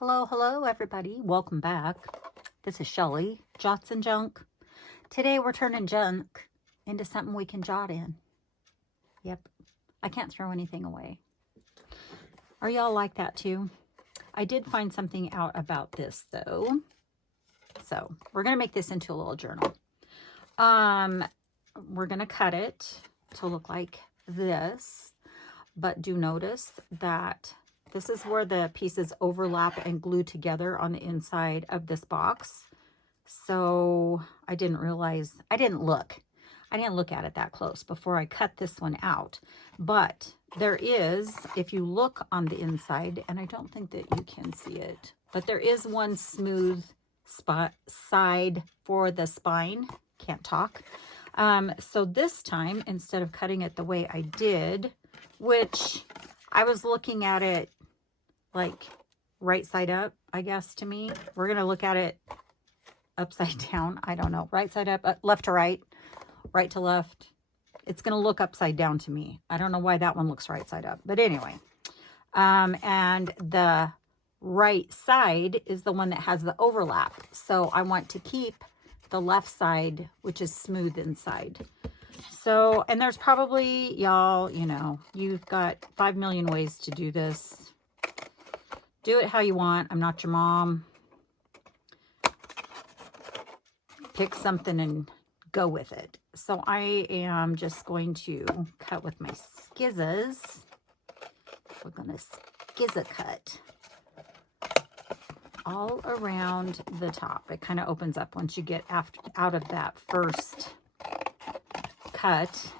Hello, hello, everybody. Welcome back. This is Shelly, Jots and Junk. Today we're turning junk into something we can jot in. Yep, I can't throw anything away. Are y'all like that too? I did find something out about this though. So we're going to make this into a little journal. We're going to cut it to look like this. But do notice that this is where the pieces overlap and glue together on the inside of this box. So I didn't realize, I didn't look at it that close before I cut this one out. But there is, if you look on the inside, and I don't think that you can see it, but there is one smooth side for the spine. Can't talk. So this time, instead of cutting it the way I did, which I was looking at it like right side up, I guess, to me. We're going to look at it upside down. I don't know. Right side up, left to right, right to left. It's going to look upside down to me. I don't know why that one looks right side up. But anyway, and the right side is the one that has the overlap. So I want to keep the left side, which is smooth inside. So, and there's probably, y'all, you know, you've got 5 million ways to do this. Do it how you want. I'm not your mom. Pick something and go with it. So I am just going to cut with my skizzes. We're going to skizza cut all around the top. It kind of opens up once you get out of that first cut.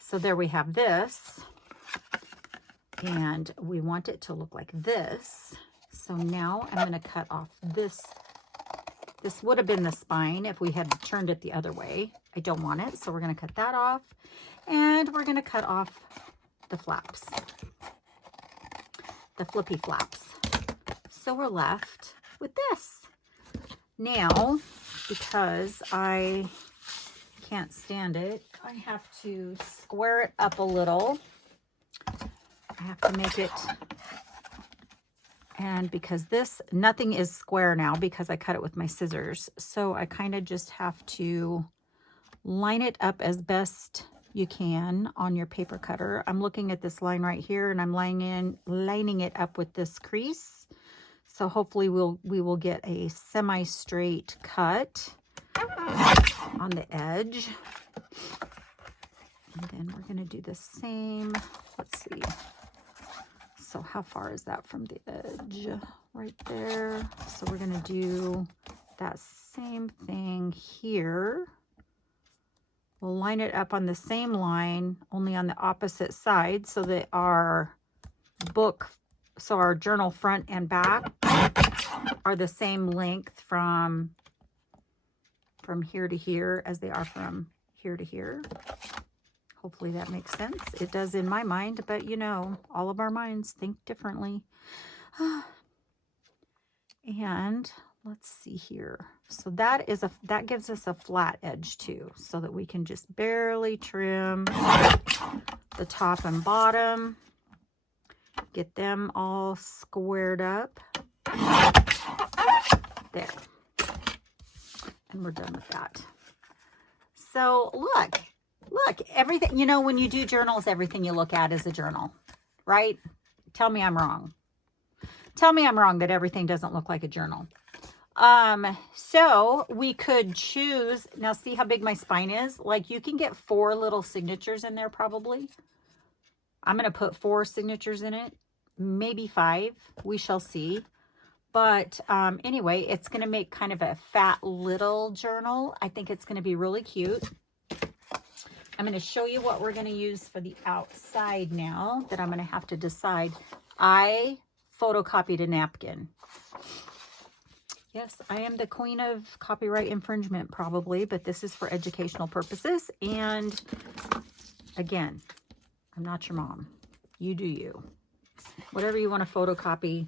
So there we have this, and we want it to look like this. So now I'm going to cut off this. This would have been the spine if we had turned it the other way. I don't want it, so we're going to cut that off, and we're going to cut off the flaps, the flippy flaps. So we're left with this. Now, because I can't stand it, I have to square it up a little. I have to make it, and because this, nothing is square now because I cut it with my scissors. So I kind of just have to line it up as best you can on your paper cutter. I'm looking at this line right here, and I'm lining it up with this crease. So hopefully we will get a semi-straight cut on the edge. And then we're going to do the same. Let's see. So how far is that from the edge? Right there. So we're going to do that same thing here. We'll line it up on the same line, only on the opposite side, so that our our journal front and back are the same length from here to here as they are from here to here. Hopefully that makes sense. It does in my mind, but you know, all of our minds think differently. And let's see here. So that gives us a flat edge too, so that we can just barely trim the top and bottom. Get them all squared up. There. And we're done with that. So look, everything, you know, when you do journals, everything you look at is a journal, right? Tell me I'm wrong. Tell me I'm wrong that everything doesn't look like a journal. So we could choose, now see how big my spine is? Like you can get 4 little signatures in there probably. I'm going to put 4 signatures in it, maybe 5. We shall see. But anyway, it's going to make kind of a fat little journal. I think it's going to be really cute. I'm going to show you what we're going to use for the outside now that I'm going to have to decide. I photocopied a napkin. Yes, I am the queen of copyright infringement probably, but this is for educational purposes. And again, I'm not your mom. You do you. Whatever you want to photocopy,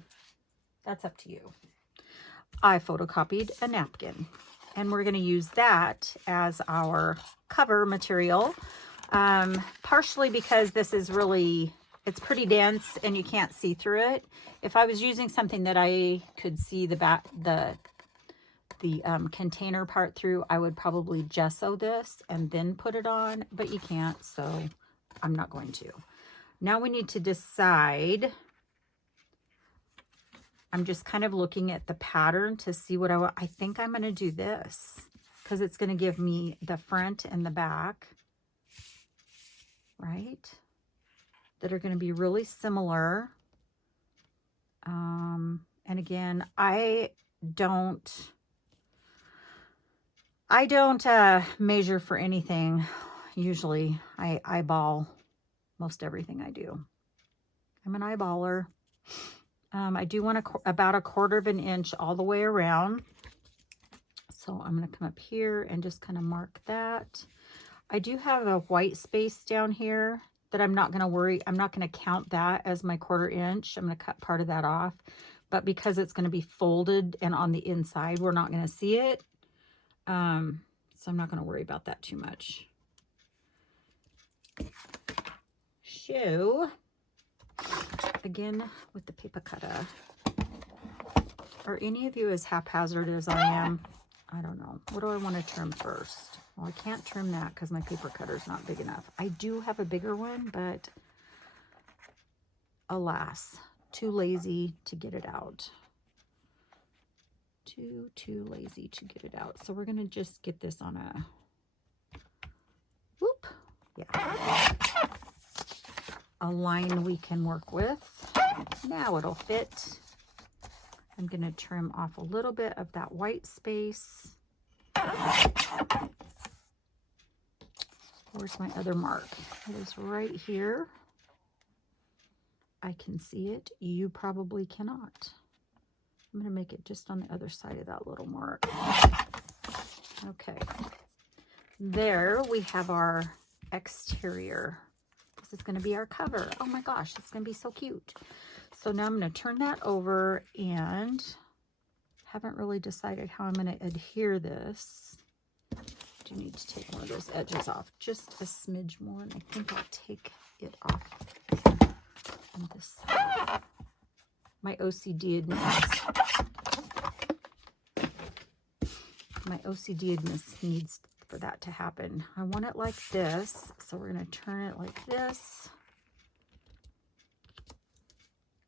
that's up to you. I photocopied a napkin, and we're going to use that as our cover material, partially because this is really it's pretty dense and you can't see through it. If I was using something that I could see the back, the container part through, I would probably gesso this and then put it on, but you can't, so I'm not going to. Now we need to decide. I'm just kind of looking at the pattern to see what I want. I think I'm going to do this because it's going to give me the front and the back, right? That are going to be really similar. And again, I don't measure for anything. Usually I eyeball most everything I do. I'm an eyeballer. I do want about 1/4 of an inch all the way around. So I'm going to come up here and just kind of mark that. I do have a white space down here that I'm not going to worry. I'm not going to count that as my 1/4 inch. I'm going to cut part of that off. But because it's going to be folded and on the inside, we're not going to see it. So I'm not going to worry about that too much. So, again, with the paper cutter. Are any of you as haphazard as I am? I don't know. What do I want to trim first? Well, I can't trim that because my paper cutter is not big enough. I do have a bigger one, but alas, too lazy to get it out. Too lazy to get it out. So we're going to just get this on a, whoop, yeah, a line we can work with. Now it'll fit. I'm going to trim off a little bit of that white space. Where's my other mark? It is right here. I can see it. You probably cannot. I'm going to make it just on the other side of that little mark. Okay. There we have our exterior. This is going to be our cover. Oh my gosh, it's going to be so cute. So now I'm going to turn that over and haven't really decided how I'm going to adhere this. I do need to take one of those edges off, just a smidge more, and I think I'll take it off on this side. My OCD-ness needs for that to happen. I want it like this, so we're going to turn it like this.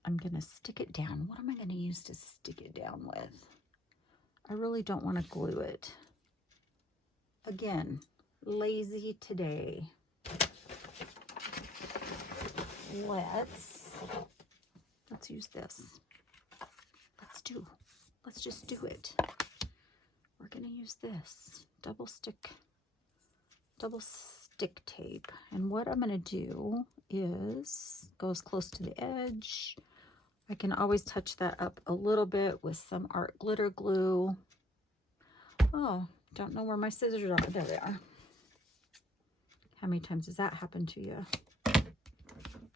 I'm going to stick it down. What am I going to use to stick it down with? I really don't want to glue it. Again, lazy today. Let's use this. Let's just do it. We're going to use this double stick tape. And what I'm going to do is go as close to the edge. I can always touch that up a little bit with some art glitter glue. Oh, don't know where my scissors are. There they are. How many times has that happened to you?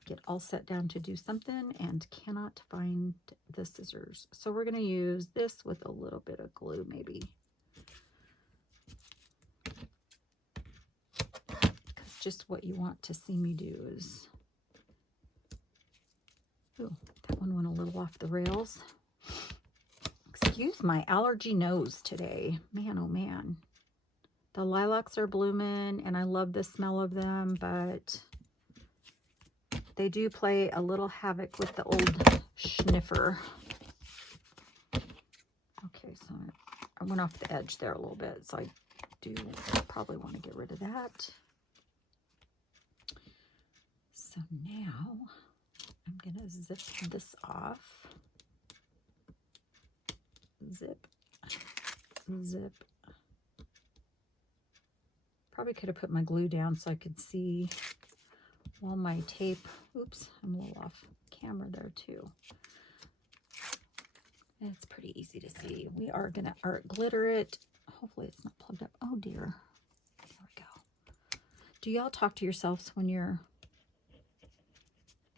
Get all set down to do something and cannot find the scissors. So we're going to use this with a little bit of glue maybe. Because just what you want to see me do is... Ooh, that one went a little off the rails. Excuse my allergy nose today. Man, oh man. The lilacs are blooming and I love the smell of them, but they do play a little havoc with the old sniffer. Okay, so I went off the edge there a little bit, so I do probably want to get rid of that. So now I'm going to zip this off. Zip, zip. Probably could have put my glue down so I could see all my tape. Oops, I'm a little off camera there too. It's pretty easy to see. We are going to art glitter it. Hopefully it's not plugged up. Oh dear. There we go. Do y'all talk to yourselves when you're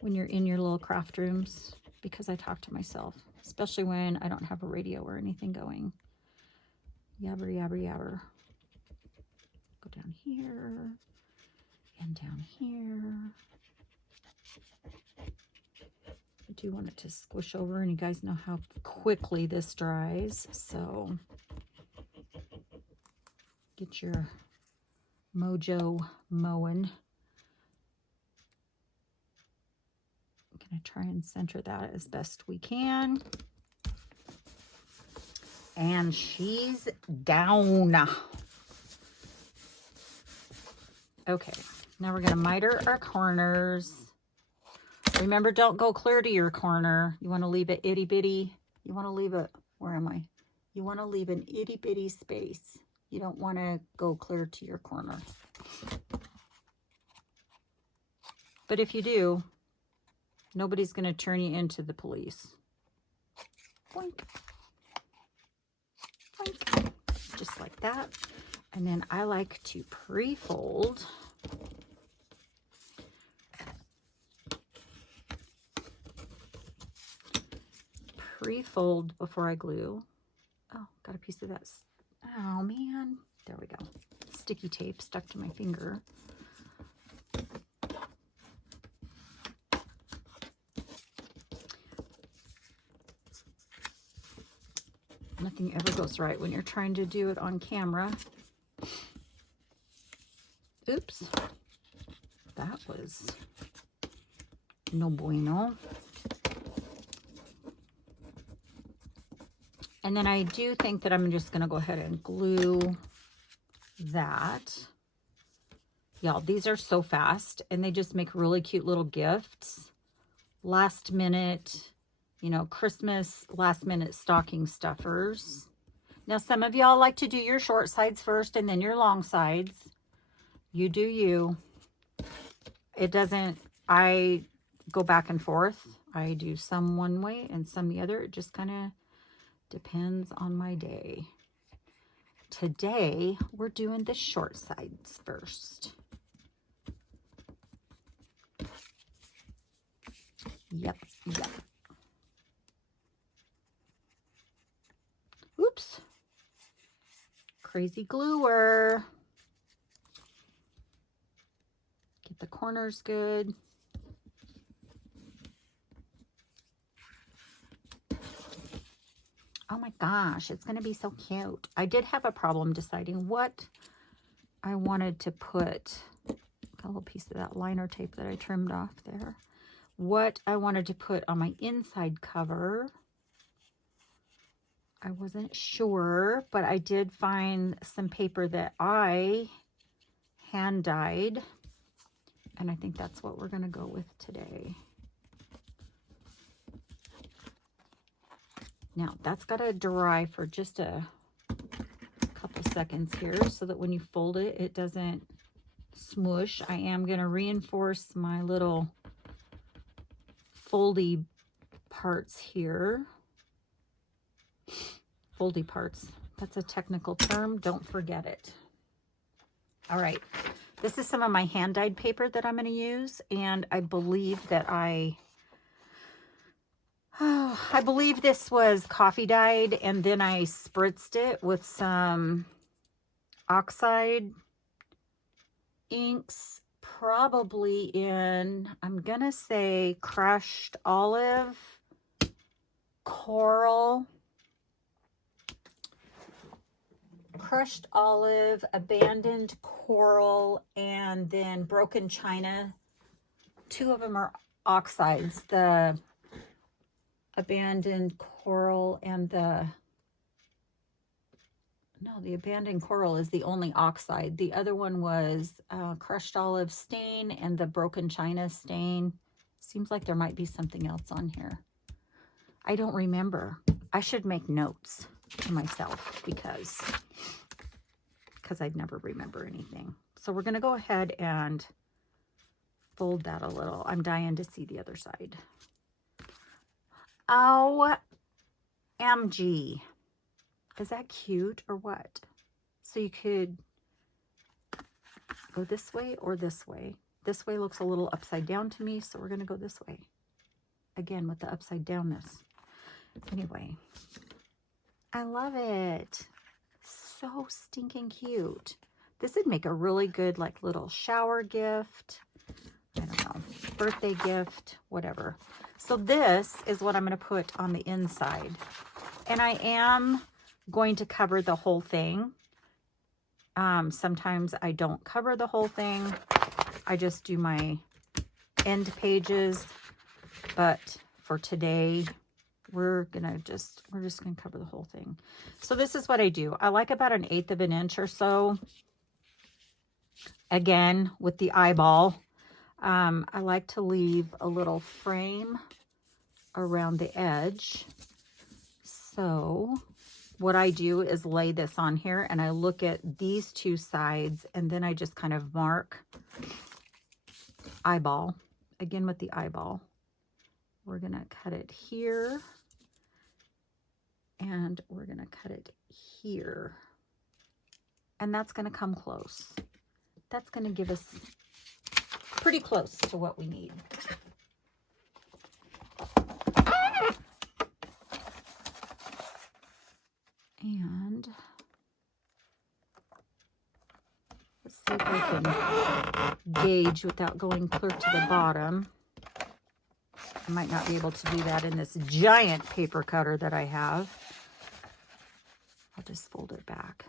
in your little craft rooms? Because I talk to myself, especially when I don't have a radio or anything going. Yabber, yabber, yabber. Go down here and down here. do want it to squish over, and you guys know how quickly this dries, so get your mojo mowing. I'm gonna try and center that as best we can. And she's down. Okay, now we're gonna miter our corners. Remember, don't go clear to your corner. You want to leave it itty bitty. You want to leave it, where am I? You want to leave an itty bitty space. You don't want to go clear to your corner. But if you do, nobody's going to turn you into the police. Boink. Boink. Just like that. And then I like to pre-fold. Pre-fold before I glue. Oh, got a piece of that. Oh man, there we go. Sticky tape stuck to my finger. Nothing ever goes right when you're trying to do it on camera. Oops, that was no bueno. And then I do think that I'm just going to go ahead and glue that. Y'all, these are so fast, and they just make really cute little gifts. Last minute, you know, Christmas last minute stocking stuffers. Now, some of y'all like to do your short sides first and then your long sides. You do you. It doesn't, I go back and forth. I do some one way and some the other. It just kind of depends on my day. Today, we're doing the short sides first. Yep. Oops. Crazy gluer. Get the corners good. Oh my gosh, it's going to be so cute. I did have a problem deciding what I wanted to put. Got a little piece of that liner tape that I trimmed off there. What I wanted to put on my inside cover. I wasn't sure, but I did find some paper that I hand dyed. And I think that's what we're going to go with today. Now, that's got to dry for just a couple seconds here so that when you fold it, it doesn't smush. I am going to reinforce my little foldy parts here. Foldy parts. That's a technical term. Don't forget it. All right. This is some of my hand-dyed paper that I'm going to use, and I believe that I believe this was coffee dyed, and then I spritzed it with some oxide inks, probably in, I'm going to say crushed olive, coral, abandoned coral, and then broken china. Two of them are oxides, the abandoned coral and the abandoned coral is the only oxide. The other one was crushed olive stain and the broken china stain. Seems like there might be something else on here. I don't remember. I should make notes to myself because I'd never remember anything. So we're going to go ahead and fold that a little. I'm dying to see the other side. OMG. Is that cute or what? So you could go this way or this way. This way looks a little upside down to me, so we're going to go this way. Again, with the upside downness. Anyway, I love it. So stinking cute. This would make a really good like little shower gift. I don't know, birthday gift, whatever. So this is what I'm going to put on the inside. And I am going to cover the whole thing. Sometimes I don't cover the whole thing. I just do my end pages. But for today, we're just going to cover the whole thing. So this is what I do. I like about 1/8 of an inch or so. Again, with the eyeball. I like to leave a little frame around the edge. So what I do is lay this on here and I look at these two sides and then I just kind of mark eyeball. Again with the eyeball. We're going to cut it here and we're going to cut it here. And that's going to come close. That's going to give us pretty close to what we need. And let's see if I can gauge without going clear to the bottom. I might not be able to do that in this giant paper cutter that I have. I'll just fold it back.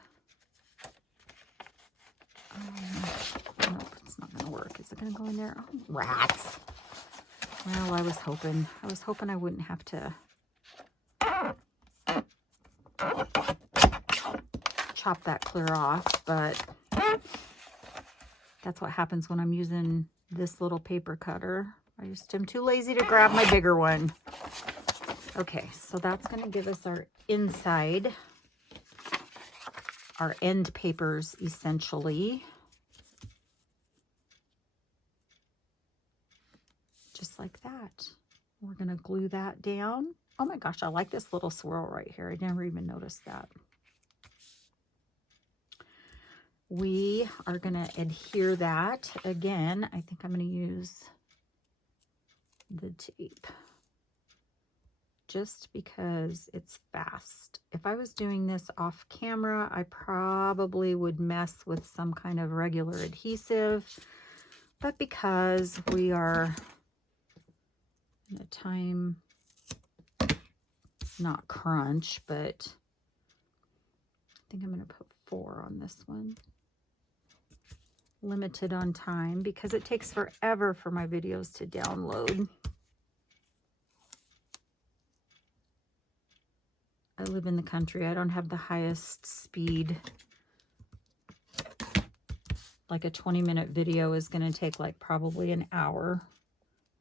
Nope, it's not going to work. Is it going to go in there? Oh, rats. Well, I was hoping I wouldn't have to chop that clear off, but that's what happens when I'm using this little paper cutter. I just am too lazy to grab my bigger one. Okay, so that's going to give us our inside, our end papers essentially. Just like that. We're going to glue that down. Oh my gosh, I like this little swirl right here. I never even noticed that. We are going to adhere that. Again, I think I'm going to use the tape just because it's fast. If I was doing this off camera, I probably would mess with some kind of regular adhesive, but because we are in a time, not crunch, but I think I'm going to put 4 on this one. Limited on time because it takes forever for my videos to download. I live in the country. I don't have the highest speed. Like a 20-minute video is going to take like probably an hour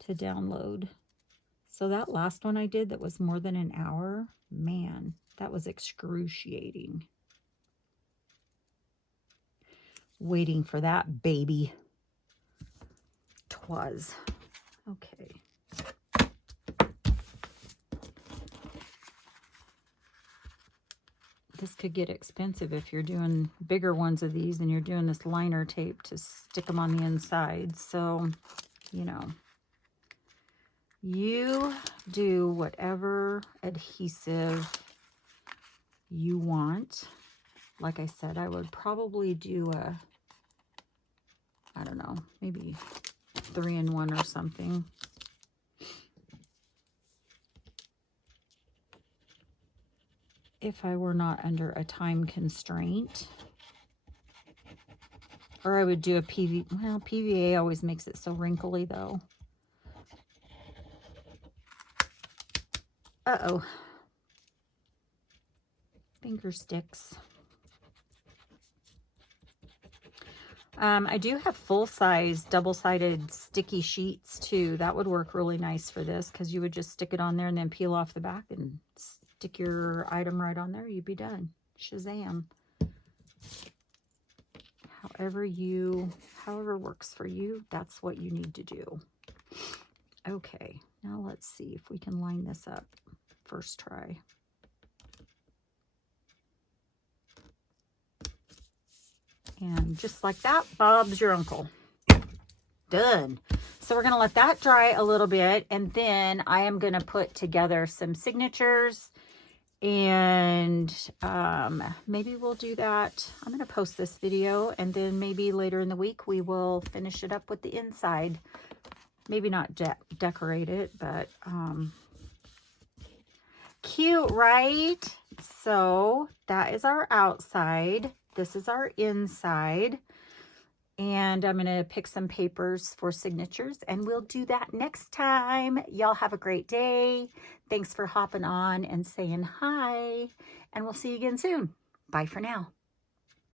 to download. So that last one I did that was more than an hour, man, that was excruciating. Waiting for that baby. 'Twas. Okay. This could get expensive if you're doing bigger ones of these and you're doing this liner tape to stick them on the inside. So, you know, you do whatever adhesive you want. Like I said, I would probably do a, I don't know, maybe 3-in-1 or something. If I were not under a time constraint. Or I would do a well, PVA always makes it so wrinkly though. Uh-oh. Finger sticks. I do have full-size double-sided sticky sheets too. That would work really nice for this because you would just stick it on there and then peel off the back and stick your item right on there. You'd be done. Shazam. However works for you, that's what you need to do. Okay, now let's see if we can line this up. First try. And just like that, Bob's your uncle. Done. So we're going to let that dry a little bit. And then I am going to put together some signatures. And maybe we'll do that. I'm going to post this video. And then maybe later in the week, we will finish it up with the inside. maybe not decorate it, but cute, right? So that is our outside. This is our inside. And I'm going to pick some papers for signatures, and we'll do that next time. Y'all have a great day. Thanks for hopping on and saying hi, and we'll see you again soon. Bye for now.